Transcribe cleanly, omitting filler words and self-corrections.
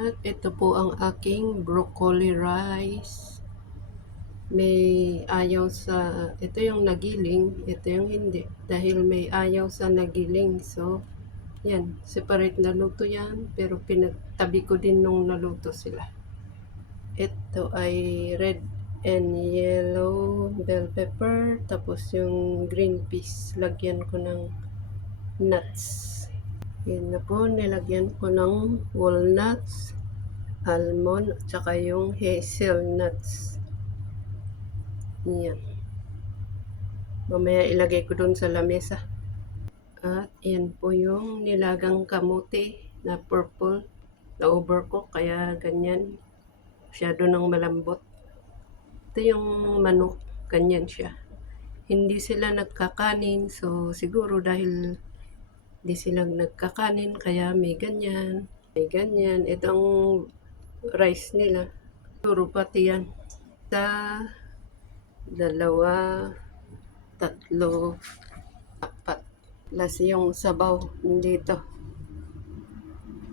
At ito po ang aking broccoli rice. May ayaw sa, ito yung nagiling, ito yung hindi. Dahil may ayaw sa nagiling. So, yan, separate na luto yan. Pero pinagtabi ko din nung naluto sila. Ito ay red and yellow bell pepper. Tapos yung green peas, lagyan ko ng nuts. Yan na po, nilagyan ko ng walnuts, almond, at saka yung hazelnuts. Yan. Mamaya ilagay ko dun sa lamesa. At yan po yung nilagang kamote na purple. Na-overcook, kaya ganyan. Masyado nang malambot. Ito yung manok, ganyan siya. Hindi sila nagkakanin, so siguro dahil hindi sila nagkakanin, kaya may ganyan. May ganyan. Ito ang rice nila. Siguro pati yan. Isa, dalawa, tatlo, apat. Plus yung sabaw dito.